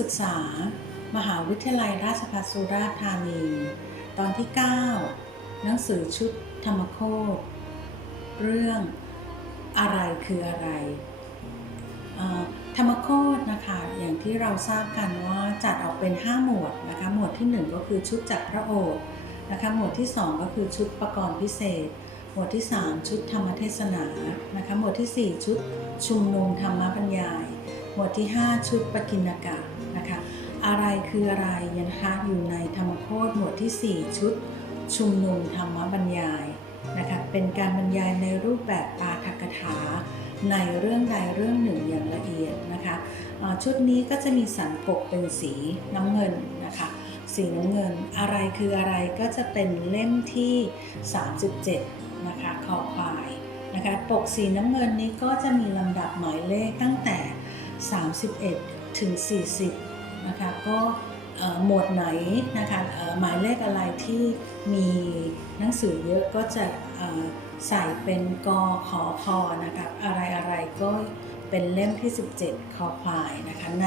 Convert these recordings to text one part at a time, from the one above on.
ศึกษา มหาวิทยาลัยราชภัฏสุราษฎร์ธานี ตอนที่ 9 หนังสือชุดธรรมโคตเรื่องอะไรคืออะไร ธรรมโคตนะคะ อย่างที่เราทราบกันว่าจัดออกเป็น 5 หมวดนะคะ หมวดที่ 1 ก็คือชุดจักพระโอษฐ์นะคะ หมวดที่ 2 ก็คือชุดประกรณ์พิเศษ หมวดที่ 3 ชุดธรรมเทศนา นะคะ หมวดทีสี่4 ชุดชุมนุมธรรมบรรยาย หมวดที่ 5 ชุดปกิณกะ อะไรคืออะไรนะคะอยู่ในธรรมโคตหมวดที่ 4 ชุด ชุมนุมธรรมบรรยายนะคะเป็นการบรรยายในรูปแบบปาฐกถา ในเรื่องใดเรื่องหนึ่งอย่างละเอียดนะคะชุดนี้ก็จะมีสันปกเป็นสีน้ำเงินนะคะสีน้ำเงินอะไรคืออะไรก็จะเป็นเล่มที่ 37 นะคะคอควายนะคะปกสีน้ำเงินนี้ก็จะมีลำดับหมายเลขตั้งแต่ 31 ถึง 40 นะคะก็หมวดไหนนะคะหมายเลขอะไรที่มีหนังสือเยอะก็จะใส่เป็นกอขอคอนะคะอะไรอะไรก็เป็นเล่มที่ 17 คอควายนะคะใน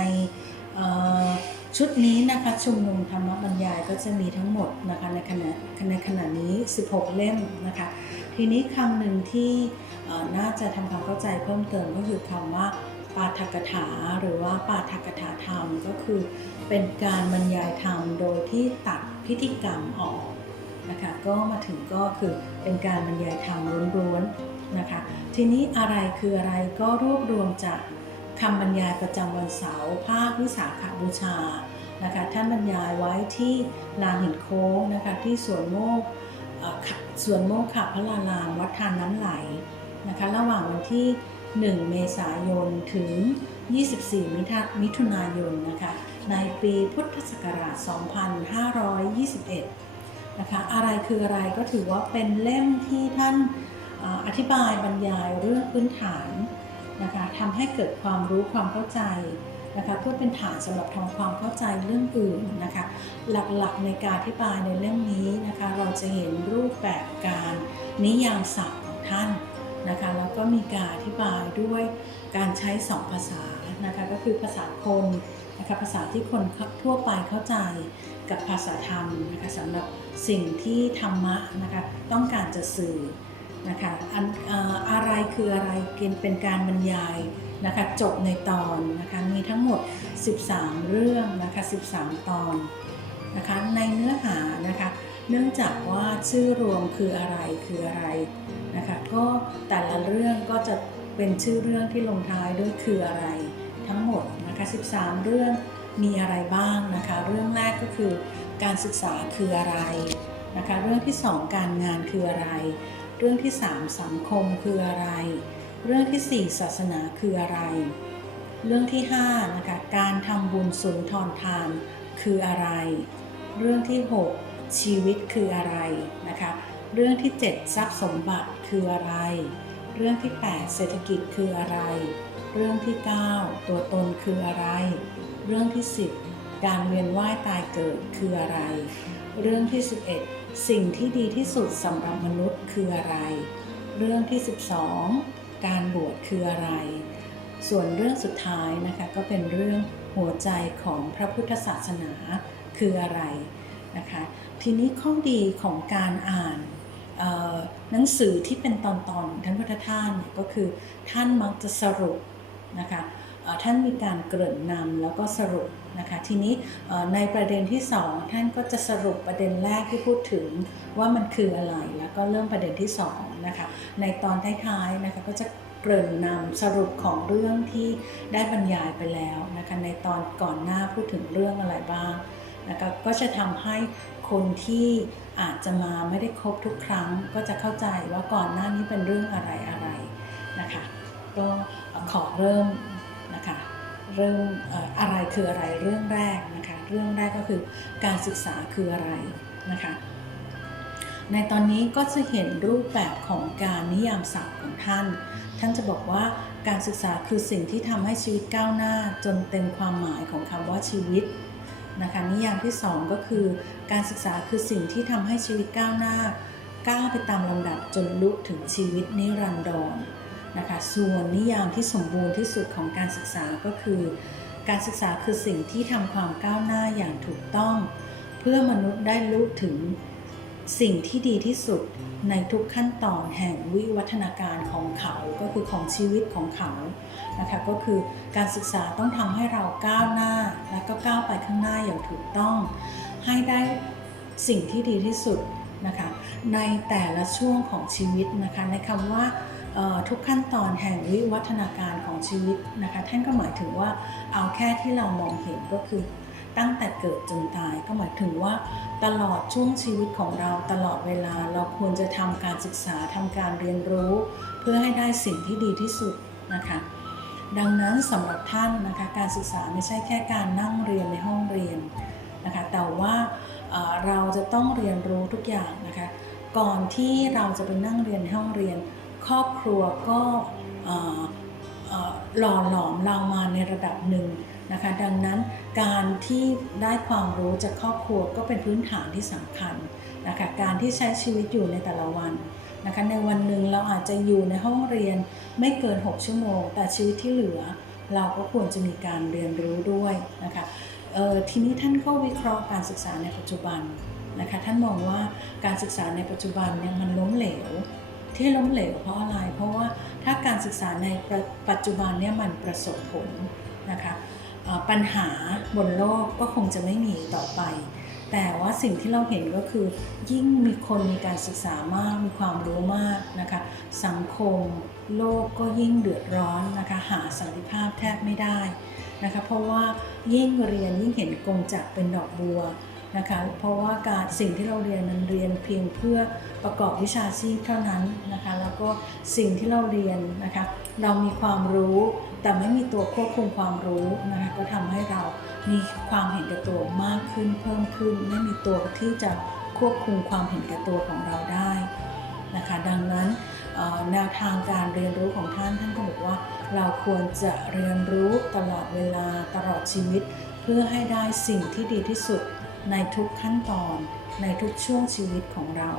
ชุดนี้นะคะชุมนุมธรรมบรรยายก็จะมีทั้งหมดนะคะในขณะในขณะนี้ 16 เล่มนะคะทีนี้คำหนึ่งที่น่าจะทำความเข้าใจเพิ่มเติมก็คือคำว่า ปาฐกถาหรือว่าปาฐกถาธรรมก็คือเป็นการบรรยายธรรมโดยที่ตัดพิธีกรรมออกนะคะก็มาถึงก็คือเป็นการบรรยายธรรมล้วนๆนะคะทีนี้อะไรคืออะไรก็รวบรวมจากคำบรรยายประจำวันเสาร์ภาควิสาขบูชานะคะท่านบรรยายไว้ที่ลานหินโค้งนะคะที่สวนโมกสวนโมกขพระลารามวัดทานน้ำไหลนะคะระหว่างวันที่ 1 เมษายนถึง 24 มิถุนายนนะคะในปีพุทธศักราช 2521 นะคะอะไรคืออะไรก็ถือว่าเป็นเล่มที่ท่านอธิบายบรรยายเรื่องพื้นฐานนะคะทำให้เกิดความรู้ความเข้าใจนะคะเพื่อเป็นฐานสำหรับทำความเข้าใจเรื่องอื่นนะคะหลักๆในการอธิบายในเล่มนี้นะคะเราจะเห็นรูปแบบการนิยามศัพท์ของท่าน นะคะแล้วก็มีการอธิบายด้วยการใช้สองภาษานะคะก็คือภาษาคนนะคะภาษาที่คนทั่วไปเข้าใจกับภาษาธรรมนะคะสำหรับสิ่งที่ธรรมะนะคะต้องการจะสื่อนะคะอันเอ่ออะไรคืออะไรเกณฑ์เป็นการบรรยายนะคะจบในตอนนะคะมีทั้งหมด 13 เรื่องนะคะ13 ตอนนะคะในเนื้อหานะคะ เนื่องจากว่าชื่อรวมคืออะไรคืออะไรนะคะก็แต่ละเรื่องก็จะเป็นชื่อเรื่องที่ลงท้ายด้วยคืออะไรทั้งหมดนะคะ13 เรื่องมีอะไรบ้างนะคะเรื่องแรกก็คือการศึกษาคืออะไรนะคะเรื่องที่ 2 การงานคืออะไร เรื่องที่ 3 สังคมคืออะไร เรื่องทีสี่4 ศาสนาคืออะไร เรื่องที่5นะคะการทำบุญสุนทรทานคืออะไร เรื่องที่ 6 ชีวิตคืออะไรนะคะ เรื่องที่ 7 ทรัพย์สมบัติคืออะไร เรื่องที่ 8 เศรษฐกิจคืออะไร เรื่องที่ 9 ตัวตนคืออะไร เรื่องที่ 10 การเวียนว่ายตายเกิดคืออะไร เรื่องที่ 11 สิ่งที่ดีที่สุดสำหรับมนุษย์คืออะไร เรื่องที่ 12 การบวชคืออะไร ส่วนเรื่องสุดท้ายนะคะก็เป็นเรื่องหัวใจของพระพุทธศาสนาคืออะไรนะคะ ทีนี้ข้อดีของการอ่านหนังสือที่เป็นตอนๆของท่านพุทธทาสเนี่ยก็คือท่านมักจะสรุปนะคะท่านมีการเกริ่นนำแล้วก็สรุปนะคะทีนี้ในประเด็นที่สองท่านก็จะสรุปประเด็นแรกที่พูดถึงว่ามันคืออะไรแล้วก็เริ่มประเด็นที่สองนะคะในตอนท้ายๆนะคะก็จะเกริ่นนำสรุปของเรื่องที่ได้บรรยายไปแล้วนะคะในตอนก่อนหน้าพูดถึงเรื่องอะไรบ้าง นะคะก็จะทำให้คนที่อาจจะมาไม่ได้ครบทุกครั้ง ก็จะเข้าใจว่าก่อนหน้านี้เป็นเรื่องอะไรอะไรนะคะก็ขอเริ่มนะคะเริ่มเอ่ออะไรคืออะไรเรื่องแรกนะคะเรื่องแรกก็คือการศึกษาคืออะไรนะคะในตอนนี้ก็จะเห็นรูปแบบของการนิยามศัพท์ของท่าน ท่านจะบอกว่าการศึกษาคือสิ่งที่ทำให้ชีวิตก้าวหน้าจนเต็มความหมายของคำว่าชีวิต นะคะนิยามที่ 2 ก็คือ การศึกษาคือสิ่งที่ทำให้ชีวิตก้าวหน้า ก้าวไปตามลำดับจนลุถึงชีวิตนิรันดรนะคะส่วนนิยามที่สมบูรณ์ที่สุดของการศึกษาก็คือ การศึกษาคือสิ่งที่ทำความก้าวหน้าอย่างถูกต้อง เพื่อมนุษย์ได้รู้ถึง สิ่งที่ดีที่สุดในทุกขั้นตอนแห่งวิวัฒนาการของเขาก็คือของชีวิตของเขานะคะก็คือการศึกษาต้องทำให้เราก้าวหน้า และก็ก้าวไปข้างหน้าอย่างถูกต้อง ให้ได้สิ่งที่ดีที่สุดนะคะในแต่ละช่วงของชีวิตนะคะในคำว่าทุกขั้นตอนแห่งวิวัฒนาการของชีวิตนะคะท่านก็หมายถึงว่าเอาแค่ที่เรามองเห็นก็คือ ตั้งแต่เกิดจนตายก็หมายถึงว่าตลอดช่วงชีวิตของเราตลอดเวลาเราควรจะทำการศึกษาทำการเรียนรู้ เพื่อให้ได้สิ่งที่ดีที่สุดนะคะดังนั้นสำหรับท่านนะคะการศึกษาไม่ใช่แค่การนั่งเรียนในห้องเรียนนะคะแต่ว่าเราจะต้องเรียนรู้ทุกอย่างนะคะก่อนที่เราจะไปนั่งเรียนในห้องเรียน ครอบครัวก็หล่อหลอมเรามาในระดับหนึ่ง นะคะดังนั้นการที่ได้ความรู้จากครอบครัวก็เป็นพื้นฐานที่สำคัญนะคะการที่ใช้ชีวิตอยู่ในแต่ละวันนะคะในวันหนึ่งเราอาจจะอยู่ในห้องเรียนไม่เกิน 6 ชั่วโมง แต่ชีวิตที่เหลือ เราก็ควรจะมีการเรียนรู้ด้วยนะคะทีนี้ท่านก็วิเคราะห์การศึกษาในปัจจุบันนะคะท่านมองว่าการศึกษาในปัจจุบันเนี่ยมันล้มเหลวที่ล้มเหลวเพราะอะไร เพราะว่าถ้าการศึกษาในปัจจุบันเนี่ยมันประสบผลนะคะ ปัญหาบนโลกก็คงจะไม่มีต่อไป แต่ว่าสิ่งที่เราเห็นก็คือ ยิ่งมีคนมีการศึกษามากมีความรู้มากนะคะสังคมโลกก็ยิ่งเดือดร้อนนะคะหาสันติภาพแทบไม่ได้นะคะเพราะว่ายิ่งเรียนยิ่งเห็นกงจักเป็นดอกบัวนะคะเพราะว่าการสิ่งที่เราเรียนมันเรียนเพียงเพื่อประกอบวิชาชีพเท่านั้นนะคะแล้วก็สิ่งที่เราเรียนนะคะเรามีความรู้ แต่ไม่มีตัวควบคุมความรู้นะคะก็ทำให้เรามีความเห็นแก่ตัวมากขึ้นเพิ่มขึ้น ไม่มีตัวที่จะควบคุมความเห็นแก่ตัวของเราได้นะคะดังนั้นแนวทางการเรียนรู้ของท่านท่านก็บอกว่าเราควรจะเรียนรู้ตลอดเวลาตลอดชีวิต เพื่อให้ได้สิ่งที่ดีที่สุดในทุกขั้นตอนในทุกช่วงชีวิตของเรา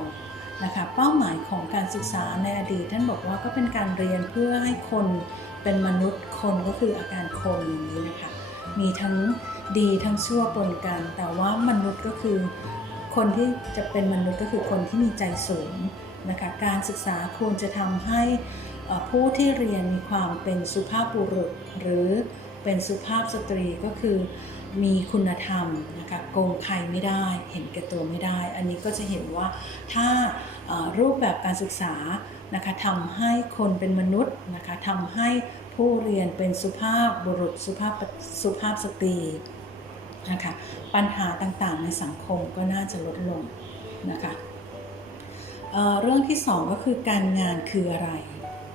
นะคะเป้าหมายของการศึกษาในอดีตท่านบอกว่าก็เป็นการเรียนเพื่อให้คนเป็นมนุษย์คนก็คืออาการคนอย่างนี้นะคะมีทั้งดีทั้งชั่วปนกัน แต่ว่ามนุษย์ก็คือคนที่จะเป็นมนุษย์ก็คือคนที่มีใจสูงนะคะการศึกษาควรจะทำให้ผู้ที่เรียนมีความเป็นสุภาพบุรุษ หรือเป็นสุภาพสตรีก็คือ มีคุณธรรมนะคะโกงใครไม่ได้ เห็นแก่ตัวไม่ได้ อันนี้ก็จะเห็นว่าถ้ารูปแบบการศึกษานะคะทำให้คนเป็นมนุษย์นะคะทำให้ผู้เรียนเป็นสุภาพบุรุษสุภาพสุภาพสตรีนะคะปัญหาต่างๆในสังคมก็น่าจะลดลงนะคะเเรื่องที่สองก็คือการงานคืออะไร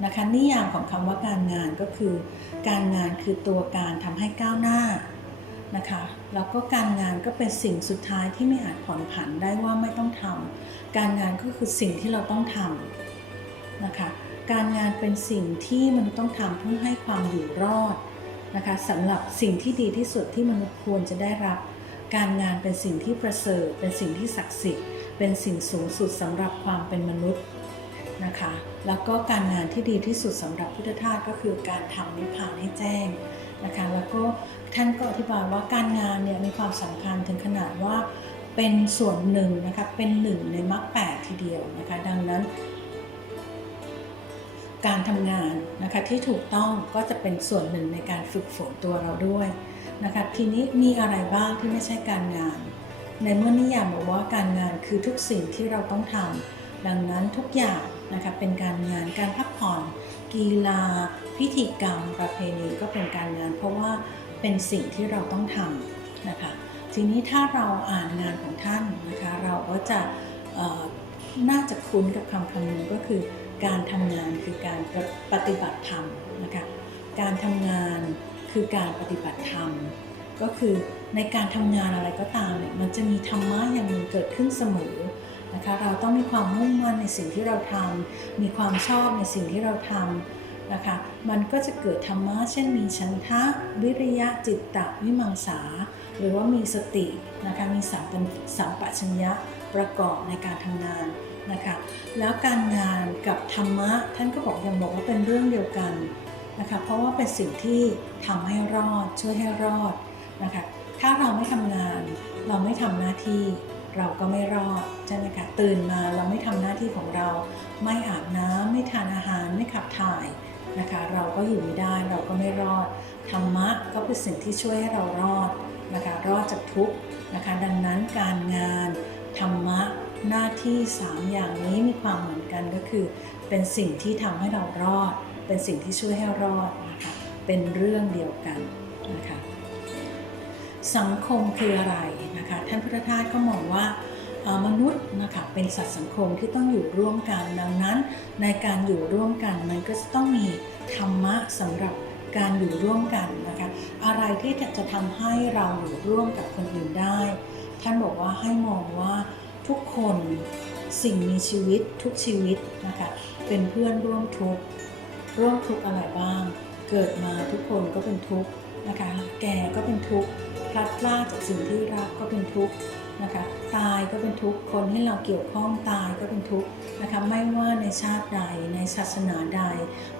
นะคะนิยามของคำว่าการงานก็คือ การงานคือตัวการทำให้ก้าวหน้า นะคะ แล้วก็การงานก็เป็นสิ่งสุดท้ายที่ไม่อาจผ่อนผันได้ว่าไม่ต้องทำการงานก็คือสิ่งที่เราต้องทำนะคะ การงานเป็นสิ่งที่มันษย์ต้องทำเพื่อให้ความอยู่รอดนะคะสำหรับสิ่งที่ดีที่สุดที่มนุษย์ควรจะได้รับ การงานเป็นสิ่งที่ประเสริฐ เป็นสิ่งที่ศักดิ์สิทธิ์ เป็นสิ่งสูงสุดสำหรับความเป็นมนุษย์นะคะแล้วก็การงานที่ดีที่สุดสำหรับพุทธทาสก็คือการทำนิพพานให้แจ้งนะคะแล้วก็ ท่านก็อธิบายว่าการงานเนี่ยมีความสำคัญถึงขนาดว่าเป็นส่วนหนึ่งนะคะเป็นหนึ่งในมรรคแปดทีเดียวนะคะดังนั้น การทำงานนะคะที่ถูกต้องก็จะเป็นส่วนหนึ่งในการฝึกฝนตัวเราด้วยนะคะทีนี้มีอะไรบ้างที่ไม่ใช่การงาน ในเมื่อนิยามบอกว่าการงานคือทุกสิ่งที่เราต้องทำดังนั้นทุกอย่างนะคะเป็นการงานการพักผ่อน กีฬา พิธีกรรม ประเพณีก็เป็นการงาน เพราะว่า เป็นสิ่งที่เราต้องทำนะคะ ทีนี้ถ้าเราอ่านงานของท่านนะคะ เราก็จะน่าจะคุ้นกับคำคำนึงก็คือ การทำงานคือการปฏิบัติธรรมนะคะ การทำงานคือการปฏิบัติธรรม ก็คือในการทำงานอะไรก็ตามเนี่ยมันจะมีธรรมะอย่างหนึ่งเกิดขึ้นเสมอนะคะ เราต้องมีความมุ่งมั่นในสิ่งที่เราทำมีความชอบในสิ่งที่เราทำ นะคะ มันก็จะเกิดธรรมะเช่นมีฉันทะ วิริยะจิตตะวิมังสา หรือว่ามีสตินะคะมีสัมปสัมปชัญญะประกอบในการทำงานนะคะแล้วการงานกับธรรมะท่านก็บอกยังบอกว่าเป็นเรื่องเดียวกันนะคะเพราะว่าเป็นสิ่งที่ทำให้รอดช่วยให้รอดนะคะถ้าเราไม่ทำงานเราไม่ทำหน้าที่เราก็ไม่รอดใช่ไหมคะตื่นมาเราไม่ทำหน้าที่ของเรา ไม่อาบน้ำไม่ทานอาหารไม่ขับถ่าย นะคะ เราก็อยู่ไม่ได้เราก็ไม่รอดธรรมะก็เป็นสิ่งที่ช่วยให้เรารอดนะคะรอดจากทุกข์นะคะดังนั้นการงานธรรมะหน้าที่ 3 อย่างนี้มีความเหมือนกันก็คือ เป็นสิ่งที่ทำให้เรารอด เป็นสิ่งที่ช่วยให้รอดนะคะเป็นเรื่องเดียวกันนะคะสังคมคืออะไรนะคะท่านพุทธทาสก็มองว่า มนุษย์นะคะเป็นสัตว์สังคมที่ต้องอยู่ร่วมกันดังนั้น ในการอยู่ร่วมกันมันก็จะต้องมีธรรมะสำหรับการอยู่ร่วมกันนะคะอะไรที่จะทำให้เราอยู่ร่วมกับคนอื่นได้ ท่านบอกว่าให้มองว่าทุกคนสิ่งมีชีวิตทุกชีวิตนะคะเป็นเพื่อนร่วมทุกข์ร่วมทุกข์อะไรบ้าง เกิดมาทุกคนก็เป็นทุกข์นะคะแก่ก็เป็นทุกข์พลัดพรากจากสิ่งที่รักก็เป็นทุกข์ นะคะตายก็เป็นทุกข์คนที่เราเกี่ยวข้องตายก็เป็นทุกข์นะคะไม่ว่าในชาติใดในศาสนาใด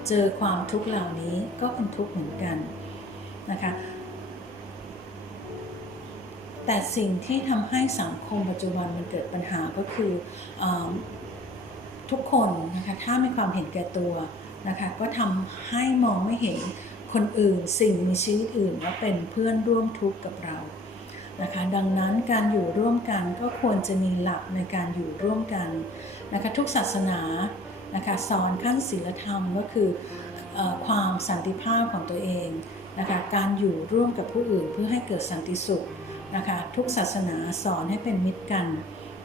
เจอความทุกข์เหล่านี้ก็เป็นทุกข์เหมือนกันนะคะแต่สิ่งที่ทำให้สังคมปัจจุบันมันเกิดปัญหาก็คือเออทุกคนนะคะถ้ามีความเห็นแก่ตัวนะคะก็ทำให้มองไม่เห็นคนอื่นสิ่งมีชีวิตอื่นว่าเป็นเพื่อนร่วมทุกข์กับเรา นะคะ ดังนั้นการอยู่ร่วมกันก็ควรจะมีหลักในการอยู่ร่วมกันนะคะทุกศาสนานะคะสอนขั้นศีลธรรมก็คืออความสันติภาพของตัวเองนะคะการอยู่ร่วมกับผู้อื่นเพื่อให้เกิดสันติสุขนะคะทุกศาสนาสอนให้เป็นมิตรกัน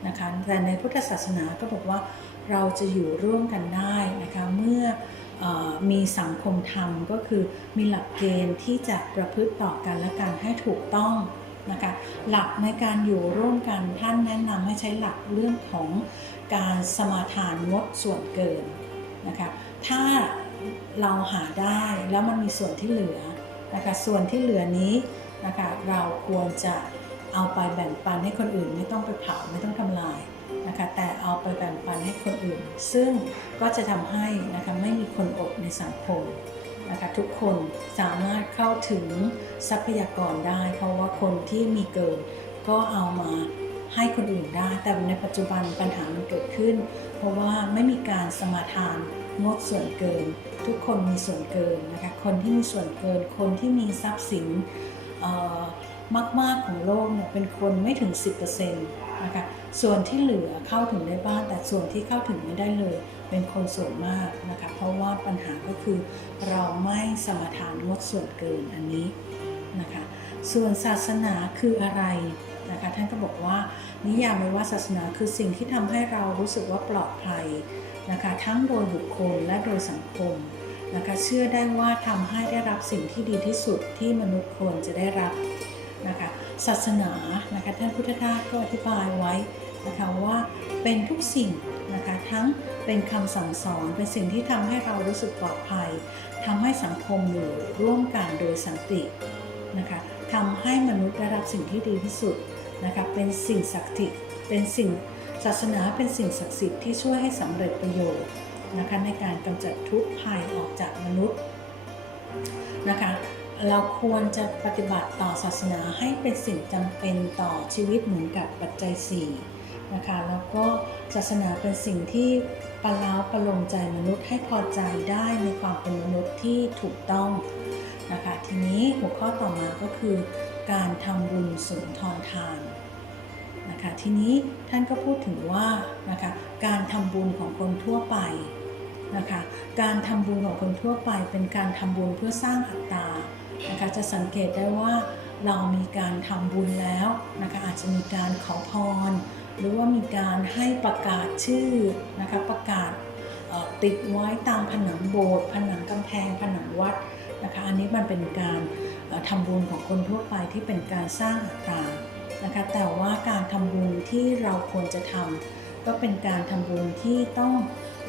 นะคะแต่ในพุทธศาสนาก็บอกว่าเราจะอยู่ร่วมกันได้นะคะเมื่อออมีสังคมธรรมก็คือมีหลักเกณฑ์ที่จะประพฤติต่อกันและกันให้ถูกต้อง นะคะหลักในการอยู่ร่วมกันท่านแนะนำให้ใช้หลักเรื่องของการสมาทานงดส่วนเกินนะคะถ้าเราหาได้แล้วมันมีส่วนที่เหลือนะคะส่วนที่เหลือนี้นะคะเราควรจะเอาไปแบ่งปันให้คนอื่น ไม่ต้องไปเผาไม่ต้องทำลายนะคะแต่เอาไปแบ่งปันให้คนอื่น ซึ่งก็จะทำให้นะคะไม่มีคนอดในสังคม นะคะทุกคนสามารถเข้าถึงทรัพยากรได้ เพราะว่าคนที่มีเกินก็เอามาให้คนอื่นได้ แต่ในปัจจุบันปัญหามันเกิดขึ้น เพราะว่าไม่มีการสมาทานงดส่วนเกิน ทุกคนมีส่วนเกินนะคะคนที่มีส่วนเกิน คนที่มีทรัพย์สินมาก ๆ ของโลกเนี่ยเป็นคนไม่ถึง 10%นะคะ ส่วนที่เหลือเข้าถึงได้บ้างแต่ส่วนที่เข้าถึงไม่ได้เลย เป็นคนส่วนมากนะคะเพราะว่าปัญหาก็คือเราไม่สมทานงดส่วนเกินอันนี้นะคะส่วนศาสนาคืออะไรนะคะท่านก็บอกว่านิยามไว้ว่าศาสนาคือสิ่งที่ทำให้เรารู้สึกว่าปลอดภัยนะคะทั้งโดยบุคคลและโดยสังคมนะคะเชื่อได้ว่าทำให้ได้รับสิ่งที่ดีที่สุดที่มนุษย์ควรจะได้รับนะคะ ศาสนานะคะท่านพุทธทาสก็อธิบายไว้นะคะว่าเป็นทุกสิ่งนะคะทั้งเป็นคำสั่งสอนเป็นสิ่งที่ทำให้เรารู้สึกปลอดภัยทำให้สังคมอยู่ร่วมกันโดยสันตินะคะทำให้มนุษย์ได้รับสิ่งที่ดีที่สุดนะคะเป็นสิ่งศักดิ์สิทธิ์เป็นสิ่งศาสนาเป็นสิ่งศักดิ์สิทธิ์ที่ช่วยให้สำเร็จประโยชน์นะคะในการกำจัดทุกข์ภัยออกจากมนุษย์นะคะ เราควรจะปฏิบัติต่อศาสนาให้เป็นสิ่งจำเป็นต่อชีวิตเหมือนกับปัจจัย4นะคะแล้วก็ศาสนาเป็นสิ่งที่ปะล้าประโลมใจมนุษย์ให้พอใจได้ในความเป็นมนุษย์ที่ถูกต้องนะคะทีนี้หัวข้อต่อมาก็คือการทำบุญสุนทรทานนะคะทีนี้ท่านก็พูดถึงว่านะคะการทำบุญของคนทั่วไปนะคะการทำบุญของคนทั่วไปเป็นการทำบุญเพื่อสร้างอัตตา นะคะจะสังเกตได้ว่าเรามีการทำบุญแล้วนะคะอาจจะมีการขอพร หรือว่ามีการให้ประกาศชื่อนะคะประกาศติดไว้ตามผนังโบสถ์ผนังกำแพงผนังวัดนะคะอันนี้มันเป็นการทำบุญของคนทั่วไปที่เป็นการสร้างอัตตานะคะแต่ว่าการทำบุญที่เราควรจะทำก็เป็นการทำบุญที่ต้อง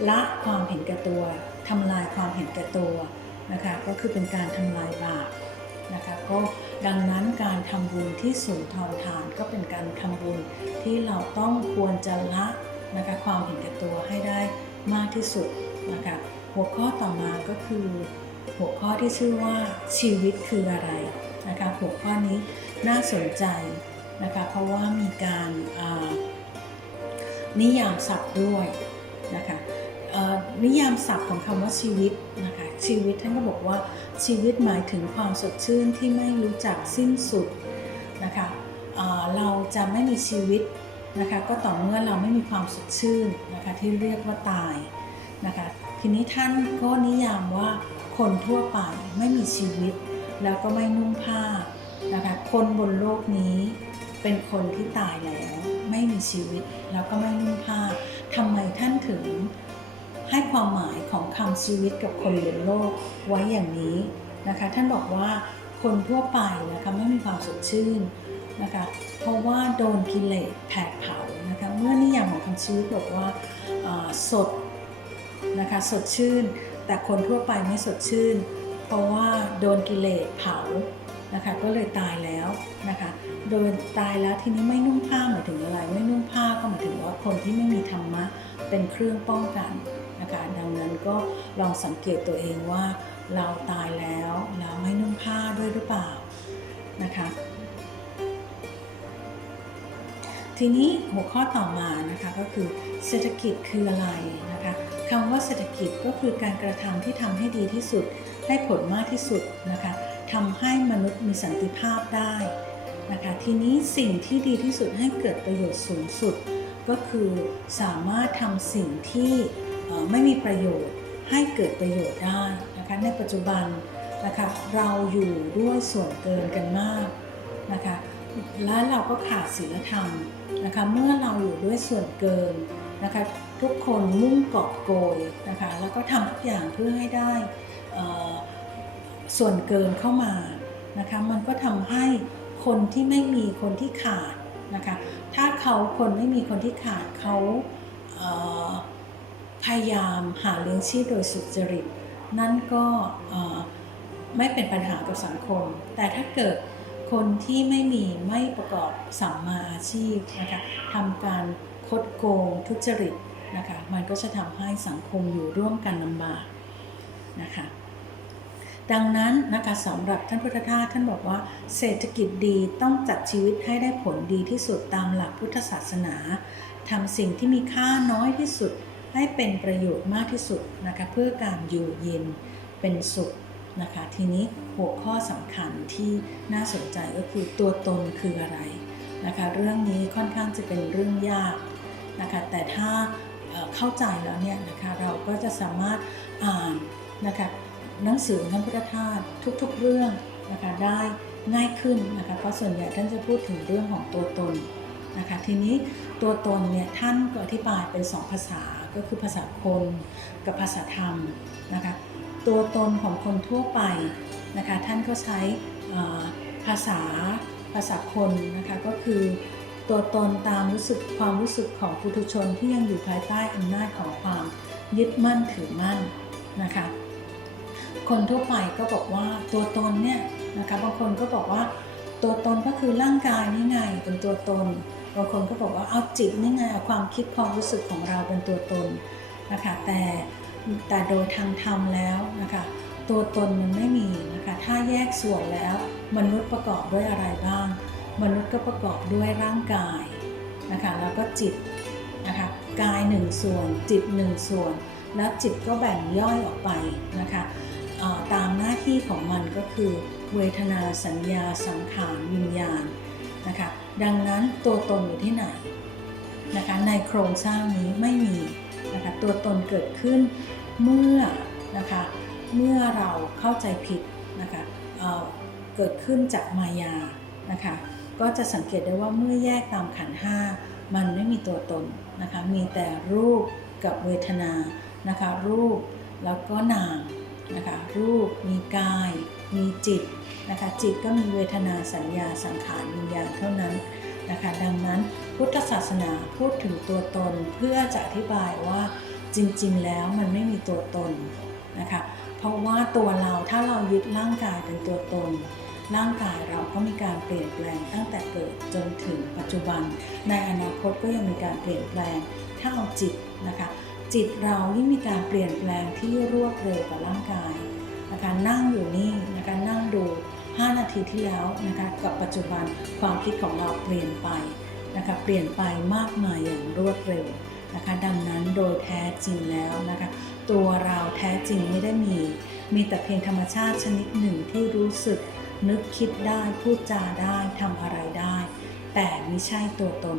ละความเห็นแก่ตัวทำลายความเห็นแก่ตัว นะคะก็คือเป็นการทำลายบาปนะคะก็ดังนั้นการทำบุญที่สูญทอนทานก็เป็นการทำบุญที่เราต้องควรจะละนะคะความเห็นแก่ตัวให้ได้มากที่สุดนะคะหัวข้อต่อมาก็คือ หัวข้อที่ชื่อว่าชีวิตคืออะไรนะคะหัวข้อนี้น่าสนใจนะคะเพราะว่ามีการนิยามศัพท์ด้วยนะคะ นิยามศัพท์ของคำว่าชีวิตนะคะชีวิตท่านก็บอกว่าชีวิตหมายถึงความสดชื่นที่ไม่รู้จักสิ้นสุดนะคะเเราจะไม่มีชีวิตนะคะก็ต่อเมื่อเราไม่มีความสดชื่นนะคะที่เรียกว่าตายนะคะทีนี้ท่านก็นิยามว่าคนทั่วไปไม่มีชีวิต แล้วก็ไม่นุ่งผ้านะคะคนบนโลกนี้เป็นคนที่ตายแล้ว ไม่มีชีวิตแล้วก็ไม่นุ่งผ้าทำไมท่านถึง ให้ความหมายของคำชีวิตกับคนบนโลกไว้อย่างนี้นะคะ ท่านบอกว่าคนทั่วไปนะคะไม่มีความสดชื่นนะคะเพราะว่าโดนกิเลสแผดเผานะคะเมื่อนิยามของคำชีวิตบอกว่าอ่าสดนะคะสดชื่น แต่คนทั่วไปไม่สดชื่น เพราะว่าโดนกิเลสเผานะคะก็เลยตายแล้วนะคะโดนตายแล้วทีนี้ไม่นุ่งผ้าหมายถึงอะไร ไม่นุ่งผ้าก็หมายถึงว่าคนที่ไม่มีธรรมะเป็นเครื่องป้องกัน นะคะ ดังนั้นก็ลองสังเกตตัวเองว่าเราตายแล้วเราไม่นุ่งผ้าด้วยหรือเปล่านะคะ ทีนี้หัวข้อต่อมานะคะก็คือเศรษฐกิจคืออะไรนะคะคำว่าเศรษฐกิจก็คือการกระทำที่ทำให้ดีที่สุดได้ผลมากที่สุดนะคะทำให้มนุษย์มีสันติภาพได้นะคะทีนี้สิ่งที่ดีที่สุดให้เกิดประโยชน์สูงสุด ก็คือสามารถทำสิ่งที่ ไม่มีประโยชน์ให้เกิดประโยชน์ได้นะคะในปัจจุบันนะคะเราอยู่ด้วยส่วนเกินกันมากนะคะและเราก็ขาดศีลธรรมนะคะเมื่อเราอยู่ด้วยส่วนเกินนะคะทุกคนมุ่งกอบโกยนะคะแล้วก็ทำทุกอย่างเพื่อให้ได้ส่วนเกินเข้ามานะคะมันก็ทำให้คนที่ไม่มีคนที่ขาดนะคะถ้าเขาคนไม่มีคนที่ขาดเขาเพยายามหาเลี้ยงชีพโดยสุจริต นั่นก็ไม่เป็นปัญหากับสังคม แต่ถ้าเกิดคนที่ไม่มีไม่ประกอบสัมมาอาชีพนะคะทำการคดโกงทุจริตนะคะมันก็จะทำให้สังคมอยู่ร่วมกันลำบากนะคะดังนั้นนะคะสำหรับท่านพุทธทาสท่านบอกว่าเศรษฐกิจดีต้องจัดชีวิตให้ได้ผลดีที่สุดตามหลักพุทธศาสนาทำสิ่งที่มีค่าน้อยที่สุด ให้เป็นประโยชน์มากที่สุดนะคะเพื่อการอยู่เย็นเป็นสุขนะคะทีนี้หัวข้อสำคัญที่น่าสนใจก็คือตัวตนคืออะไรนะคะเรื่องนี้ค่อนข้างจะเป็นเรื่องยากนะคะแต่ถ้าเข้าใจแล้วเนี่ยนะคะเราก็จะสามารถอ่านนะคะหนังสือท่านพุทธทาสทุกๆเรื่องนะคะได้ง่ายขึ้นนะคะเพราะส่วนใหญ่ท่านจะพูดถึงเรื่องของตัวตนนะคะทีนี้ตัวตนเนี่ยท่านก็อธิบายเป็นสองภาษา ก็คือภาษาคนกับภาษาธรรมนะคะตัวตนของคนทั่วไปนะคะท่านก็ใช้ภาษาภาษาคนนะคะก็คือตัวตนตามรู้สึกความรู้สึกของปุถุชนที่ยังอยู่ภายใต้อำนาจของความยึดมั่นถือมั่นนะคะคนทั่วไปก็บอกว่าตัวตนเนี่ยนะคะบางคนก็บอกว่าตัวตนก็คือร่างกายนี่ไงเป็นตัวตน บางคนก็บอกว่าเอาจิตนี่ไงความคิดความรู้สึกของเราเป็นตัวตนนะคะแต่แต่โดยทางธรรมแล้วนะคะตัวตนมันไม่มีนะคะถ้าแยกส่วนแล้ว มนุษย์ประกอบด้วยอะไรบ้าง มนุษย์ก็ประกอบด้วยร่างกายนะคะแล้วก็จิตนะคะกายหนึ่งส่วน จิตหนึ่งส่วน แล้วจิตก็แบ่งย่อยออกไปนะคะตามหน้าที่ของมันก็คือ เวทนาสัญญาสังขารวิญญาณ ดังนั้นตัวตนอยู่ที่ไหนนะคะในโครงสร้างนี้ไม่มีนะคะตัวตนเกิดขึ้นเมื่อนะคะเมื่อเราเข้าใจผิดนะคะเเกิดขึ้นจากมายานะคะก็จะสังเกตได้ว่าเมื่อแยกตามขันห้ามันไม่มีตัวตนนะคะมีแต่รูปกับเวทนานะคะรูปแล้วก็นามนะคะรูปมีกาย มีจิตนะคะจิตก็มีเวทนาสัญญาสังขารวิญญาณเท่านั้นนะคะดังนั้นพุทธศาสนาพูดถึงตัวตนเพื่อจะอธิบายว่าจริงๆ แล้วมันไม่มีตัวตนนะคะเพราะว่าตัวเราถ้าเรายึดร่างกายเป็นตัวตน ร่างกายเราก็มีการเปลี่ยนแปลงตั้งแต่เกิดจนถึงปัจจุบัน ในอนาคตก็ยังมีการเปลี่ยนแปลงถ้าเอาจิตนะคะจิตเรายิ่งมีการเปลี่ยนแปลงที่รวดเร็วกว่าร่างกาย นะคะนั่งอยู่นี่นะคะนั่งดู 5 นาทีที่แล้วนะคะกับปัจจุบันความคิดของเราเปลี่ยนไปนะคะเปลี่ยนไปมากมายอย่างรวดเร็วนะคะดังนั้นโดยแท้จริงแล้วนะคะตัวเราแท้จริงไม่ได้มี มีแต่เพียงธรรมชาติชนิดหนึ่งที่รู้สึกนึกคิดได้พูดจาได้ทำอะไรได้ แต่ไม่ใช่ตัวตน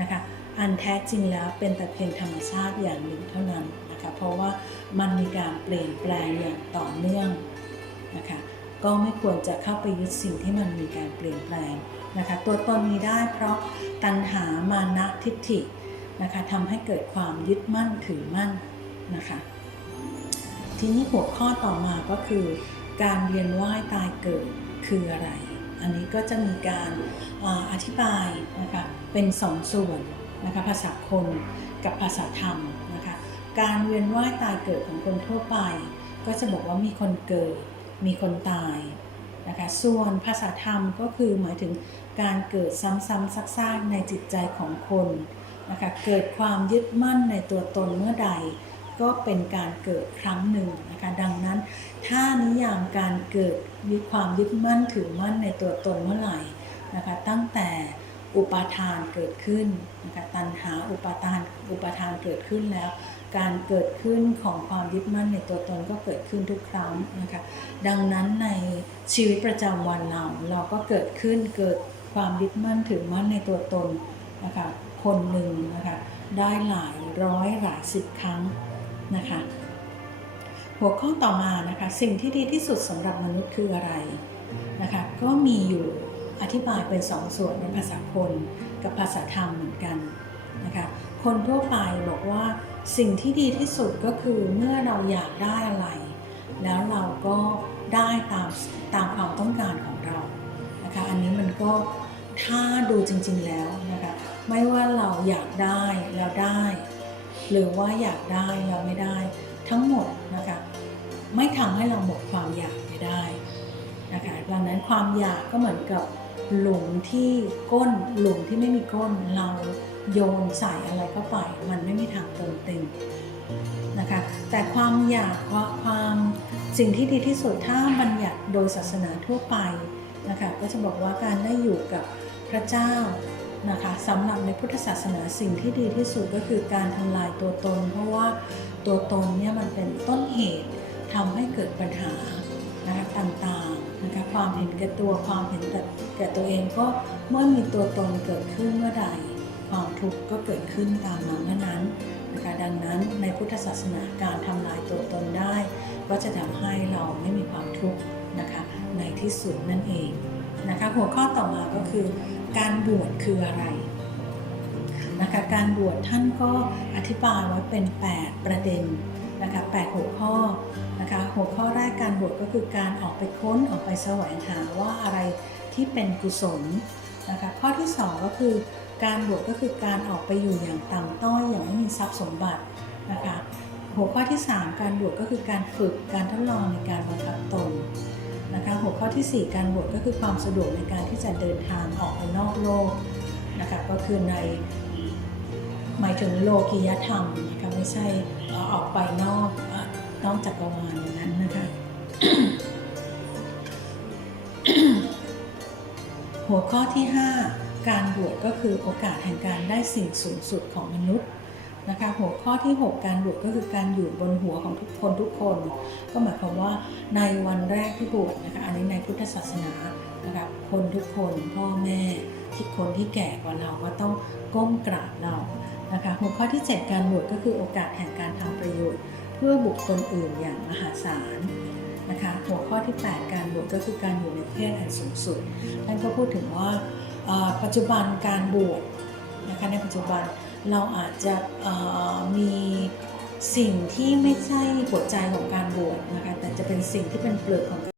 นะคะอันแท้จริงแล้วเป็นแต่เพียงธรรมชาติอย่างหนึ่งเท่านั้น เพราะว่ามันมีการเปลี่ยนแปลงอย่างต่อเนื่องนะคะก็ไม่ควรจะเข้าไปยึดสิ่งที่มันมีการเปลี่ยนแปลงนะคะตัวตนมีได้เพราะตัณหามานะทิฏฐินะคะทำให้เกิดความยึดมั่นถือมั่นนะคะทีนี้หัวข้อต่อมาก็คือ การเวียนว่ายตายเกิดคืออะไร อันนี้ก็จะมีการอาอธิบายนะคะเป็นสองส่วนนะคะภาษาคนกับภาษาธรรม การเวียนว่ายตายเกิดของคนทั่วไป ก็จะบอกว่ามีคนเกิด มีคนตายนะคะส่วนภาษาธรรมก็คือหมายถึงการเกิดซ้ำๆซักๆในจิตใจของคนนะคะเกิดความยึดมั่นในตัวตนเมื่อใด ก็เป็นการเกิดครั้งหนึ่งนะคะดังนั้นถ้านิยามการเกิดยึดความยึดมั่นถือมั่นในตัวตนเมื่อไหร่นะคะตั้งแต่ อุปาทานเกิดขึ้นนะคะตัณหาอุปาทานอุปาทานเกิดขึ้นแล้ว การเกิดขึ้นของความยึดมั่นในตัวตนก็เกิดขึ้นทุกครั้งนะคะดังนั้นในชีวิตประจำวันเราเราก็เกิดขึ้นเกิดความยึดมั่นถือมั่นในตัวตนนะคะคนหนึ่งนะคะได้หลายร้อยหลายสิบครั้งนะคะหัวข้อต่อมานะคะสิ่งที่ดีที่สุดสำหรับมนุษย์คืออะไรนะคะก็มีอยู่ อธิบายเป็นสองส่วนในภาษาคนกับภาษาธรรมเหมือนกันนะคะคนทั่วไปบอกว่าสิ่งที่ดีที่สุดก็คือเมื่อเราอยากได้อะไร แล้วเราก็ได้ตามตามความต้องการของเรานะคะอันนี้มันก็ถ้าดูจริงๆแล้วนะคะไม่ว่าเราอยากได้แล้วได้ หรือว่าอยากได้แล้วไม่ได้ ทั้งหมดนะคะไม่ทำให้เราหมดความอยากไปได้นะคะดังนั้นความอยากก็เหมือนกับ หลุมที่ก้นหลุมที่ไม่มีก้นเราโยนใส่อะไรเข้าไป มันไม่มีทางเติมเต็มนะคะแต่ความอยากความความสิ่งที่ดีที่สุดถ้าบัญญัติโดยศาสนาทั่วไปนะคะก็จะบอกว่าการได้อยู่กับพระเจ้านะคะสำหรับในพุทธศาสนาสิ่งที่ดีที่สุดก็คือการทำลายตัวตน เพราะว่าตัวตนเนี่ยมันเป็นต้นเหตุทำให้เกิดปัญหานะคะต่างๆ นะคะความเห็นแก่ตัวความเห็นแต่แก่ตัวเองก็เมื่อมีตัวตนเกิดขึ้นเมื่อใดความทุกข์ก็เกิดขึ้นตามมาเมื่อนั้นนะคะดังนั้นในพุทธศาสนาการทำลายตัวตนได้ ก็จะทำให้เราไม่มีความทุกข์นะคะในที่สุดนั่นเองนะคะหัวข้อต่อมาก็คือ การบวชคืออะไรนะคะการบวชท่านก็อธิบายไว้เป็น 8 ประเด็นนะคะ8หัวข้อ นะคะหัวข้อแรกการบวชก็คือการออกไปค้นออกไปแสวงหาว่าอะไรที่เป็นกุศลนะคะข้อที่ 2 ก็คือ การบวชก็คือการออกไปอยู่อย่างต่ำต้อยอย่างไม่มีทรัพย์สมบัตินะคะหัวข้อที่ 3 การบวชก็คือการฝึกการทดลองในการบังคับตนนะคะหัวข้อทีสี่4 การบวชก็คือความสะดวกในการที่จะเดินทางออกไปนอกโลกนะคะก็คือในหมายถึงโลกียธรรมนะคะไม่ใช่ออกไปนอก นอกจักรวาลอย่างนั้นนะคะ หัวข้อที่ 5 การบวชก็คือโอกาสแห่งการได้สิ่งสูงสุดของมนุษย์นะคะหัวข้อที่ 6 การบวชก็คือการอยู่บนหัวของทุกคนทุกคน ก็หมายความว่าในวันแรกที่บวชนะคะอันนี้ในพุทธศาสนานะคะคนทุกคนพ่อแม่ที่คนที่แก่กว่าเราก็ต้องก้มกราบเรานะคะหัวข้อที่ 7 การบวชก็คือโอกาสแห่งการทำประโยชน์ เพื่อบุคคลอื่นอย่างมหาศาลนะคะหัวข้อที่ 8 การบวชก็คือการอยู่ในเพศอันสูงสุดท่านก็พูดถึงว่าปัจจุบันการบวชนะคะในปัจจุบันเราอาจจะมีสิ่งที่ไม่ใช่หัวใจของการบวชนะคะแต่จะเป็นสิ่งที่เป็นเปลือกของ